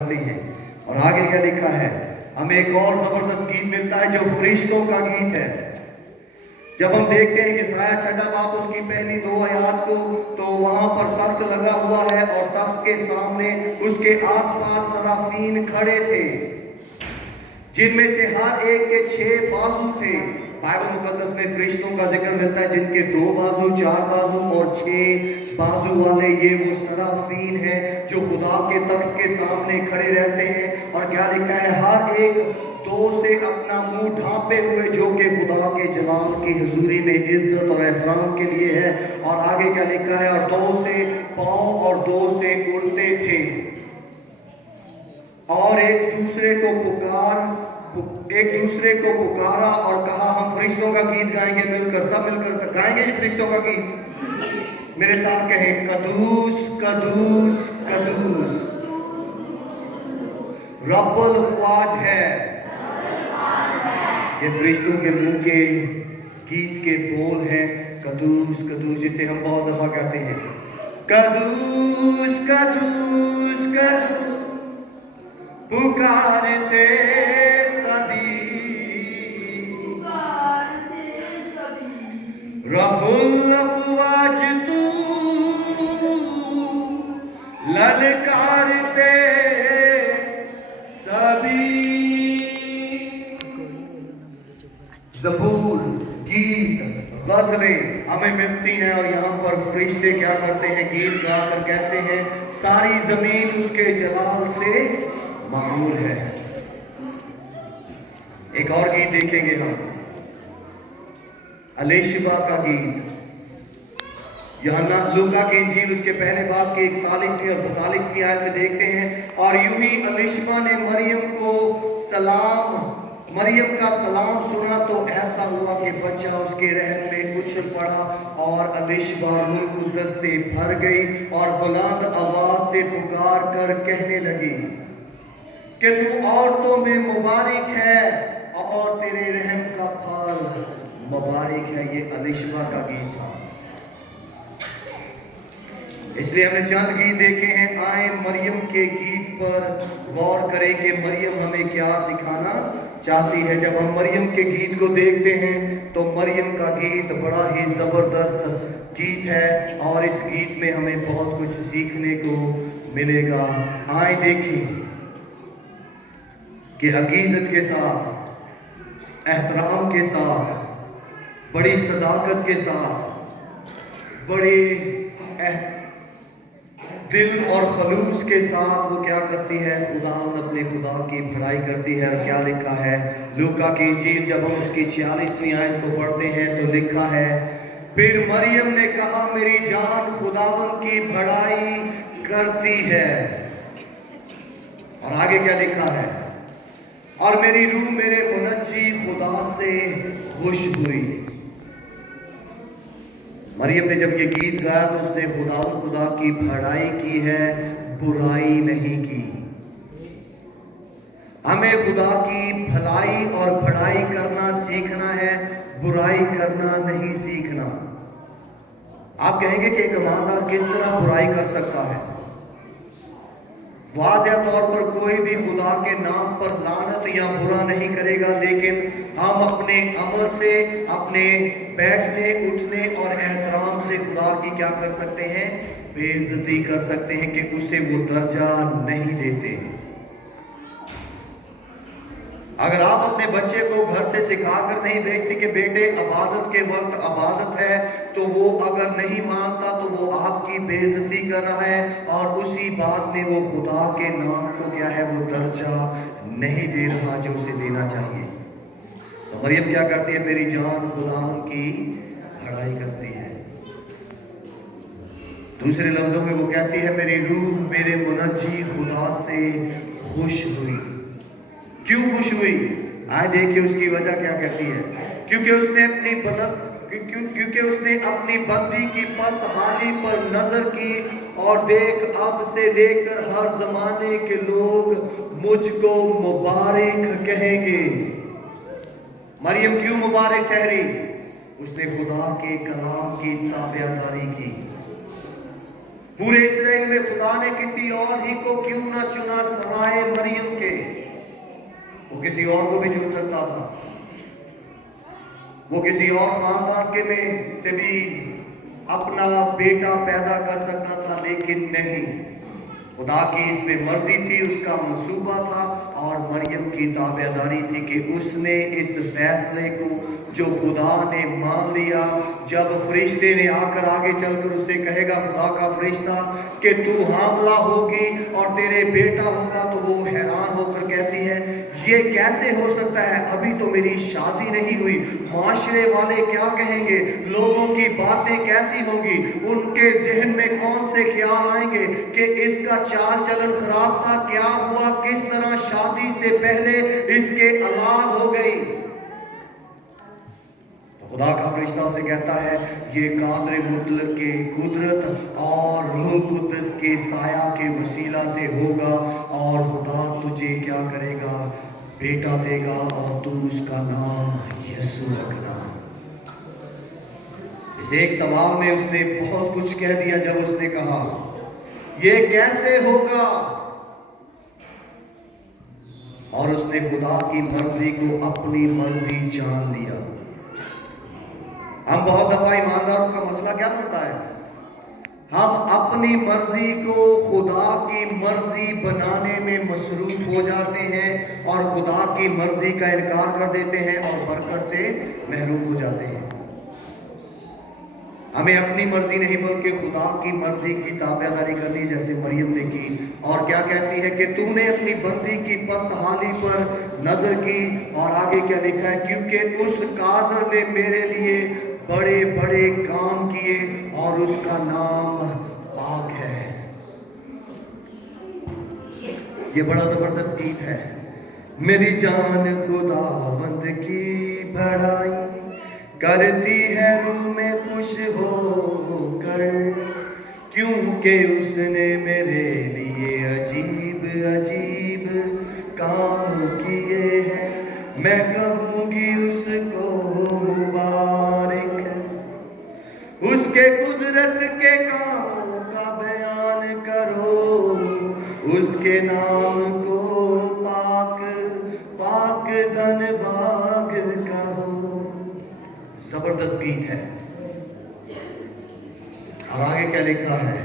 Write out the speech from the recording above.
है। और आगे क्या लिखा है, हमें एक और जबरदस्त गीत मिलता है जो फरिश्तों का गीत है। जब हम देखते हैं कि साया छठा बाप उसकी पहली 2 आयत को, तो वहां पर तख्त लगा हुआ है और तख्त के सामने उसके आसपास सराफीन खड़े थे, जिनमें से हर एक के 6 बाजू थे। बाइबल मुकद्दस में फरिश्तों का जिक्र मिलता है जिनके 2 बाजू, 4 बाजू और 6 बाजू वाले ये वो सराफीन हैं जो खुदा के तख्त के सामने खड़े रहते हैं। और क्या लिखा है, हर एक 2 से अपना मुंह ढांपे हुए, जो कि खुदा के जलाल की हुजूरी में इज्जत और एहतराम के लिए है। और आगे क्या लिखा है, और 2 से पांव और 2 से उड़ते थे और एक दूसरे को पुकारा और कहा, हम फरिश्तों का गीत गाएंगे मिलकर, सब मिलकर गाएंगे जी फरिश्तों का गीत। मेरे साथ कहें, कदूस कदूस कदूस रब्बुल अफ़वाज है। ये फरिश्तों के मुंह के गीत के बोल हैं, कदूस कदूस, जिसे हम बहुत दफा कहते हैं, कदूस कदूस कदूस पुकारते सभी, रब्बुल अफ़वाज तू ललकारते सभी। ज़बूर, गीत, गज़लें हमें मिलती हैं और यहाँ पर फरिश्ते क्या करते हैं, गीत गाकर कहते हैं, सारी जमीन उसके जलाल से मामूर है। एक और गीत देखेंगे हम, अलीशिबा का गीत। यूहन्ना लूका की इंजील उसके पहले बाब के 41वीं और 42वीं आयत में देखते हैं, और यूं ही अलीशिबा ने मरियम का सलाम सुना तो ऐसा हुआ कि बच्चा उसके रहम में उछल पड़ा, और अलीशिबा रूह कुद्दस से भर गई और बुलंद आवाज से पुकार कर कहने लगी कि तू औरतों में मुबारक है और तेरे रहम का फल मुबारक है। ये अलीशिबा का गीत था। इसलिए हमने चंद गीत देखे हैं। आए मरियम के गीत पर गौर करें कि मरियम हमें क्या सिखाना चाहती है। जब हम मरियम के गीत को देखते हैं तो मरियम का गीत बड़ा ही जबरदस्त गीत है और इस गीत में हमें बहुत कुछ सीखने को मिलेगा। आए देखें कि अकीदत के साथ, एहतराम के साथ, बड़ी सदाकत के साथ, बड़े दिल और खलूस के साथ वो क्या करती है, अपने खुदा की बड़ाई करती है। और क्या लिखा है लूका की इंजील, जब हम उसकी 46वीं आयत को पढ़ते हैं तो लिखा है, फिर मरियम ने कहा, मेरी जान खुदावन की बड़ाई करती है। और आगे क्या लिखा है, और मेरी रूह मेरे मुनज्जी खुदा से खुश हुई। मरियम ने जब ये गीत गाया तो उसने खुदा की बड़ाई की है, बुराई नहीं की। हमें खुदा की भलाई और बड़ाई करना सीखना है, बुराई करना नहीं सीखना। आप कहेंगे कि एक ईमानदार किस तरह बुराई कर सकता है? वाज़ेह तौर पर कोई भी खुदा के नाम पर लानत या बुरा नहीं करेगा, लेकिन हम अपने अमल से, अपने बैठने उठने और एहतराम से खुदा की क्या कर सकते हैं, बेइज्जती कर सकते हैं कि उसे वो दर्जा नहीं देते। अगर आप अपने बच्चे को घर से सिखा कर नहीं भेजते कि बेटे इबादत के वक्त इबादत है, तो वो अगर नहीं मानता तो वो आपकी बेइज्जती कर रहा है और उसी बात में वो खुदा के नाम को क्या है, वो दर्जा नहीं दे रहा जो उसे देना चाहिए। तो मरियम क्या करती है, मेरी जान खुदा की बड़ाई करती है। दूसरे लफ्जों में वो कहती है, मेरी रूह मेरे मुनज्जी खुदा से खुश हुई। क्यों खुश हुई? आए देखिए उसकी वजह क्या कहती है, क्योंकि उसने अपनी बंदी की पस्त हाली पर नजर की, और देख अब से लेकर हर जमाने के लोग मुझको मुबारक कहेंगे। मरियम क्यों मुबारक ठहरी? उसने खुदा के कलाम की ताबेदारी की। पूरे इसराइल में खुदा ने किसी और ही को क्यों ना चुना सवाए मरियम के। वो किसी और को भी चुन सकता था, वो किसी और खानदान के में से भी अपना बेटा पैदा कर सकता था, लेकिन नहीं, खुदा की इसमें मर्जी थी, उसका मंसूबा था और मरियम की ताबेदारी थी कि उसने इस फैसले को जो खुदा ने मान लिया। जब फरिश्ते ने आकर आगे चलकर उससे कहेगा, खुदा का फरिश्ता, कि तू हामला होगी और तेरे बेटा होगा, तो वो हैरान होकर कहती है, ये कैसे हो सकता है, अभी तो मेरी शादी नहीं हुई, माशरे वाले क्या कहेंगे, लोगों की बातें कैसी होंगी, उनके जहन में कौन से ख्याल आएंगे कि इसका चाल चलन खराब था, क्या हुआ, किस तरह शादी से पहले इसके औलाद हो गई। तो खुदा का फरिश्ता से कहता है, ये कादर मुतलक के कुदरत और रूह कुद्दस के साया के वसीला से होगा, और खुदा तुझे क्या करेगा, बेटा देगा, और तू उसका नाम यीशु रखना। इस एक सवाल में उसने बहुत कुछ कह दिया। जब उसने कहा, ये कैसे होगा, और उसने खुदा की मर्जी को अपनी मर्जी जान लिया। हम बहुत दफा ईमानदारों का मसला क्या बनता है, हम अपनी मर्जी को खुदा की मर्जी बनाने में मसरूफ हो जाते हैं और खुदा की मर्जी का इनकार कर देते हैं और बरकत से महरूम हो जाते हैं। हमें अपनी मर्जी नहीं बल्कि खुदा की मर्जी की ताबेदारी करनी, जैसे मरियम ने की। और क्या कहती है कि तूने अपनी बंदी की पस्तहाली पर नजर की, और आगे क्या लिखा है, क्योंकि उस कादर ने मेरे लिए बड़े बड़े काम किए और उसका नाम पाक है। ये बड़ा जबरदस्त गीत है। मेरी जान खुदावंद की बड़ाई करती है रूह में खुश होकर, क्योंकि उसने मेरे लिए अजीब अजीब काम किए हैं। मैं कहूँगी उसको मुबारक, उसके कुदरत के कामों का बयान करो, उसके नाम को पाक पाक धनबाग कहो। जबरदस्त गीत है। और आगे क्या लिखा है,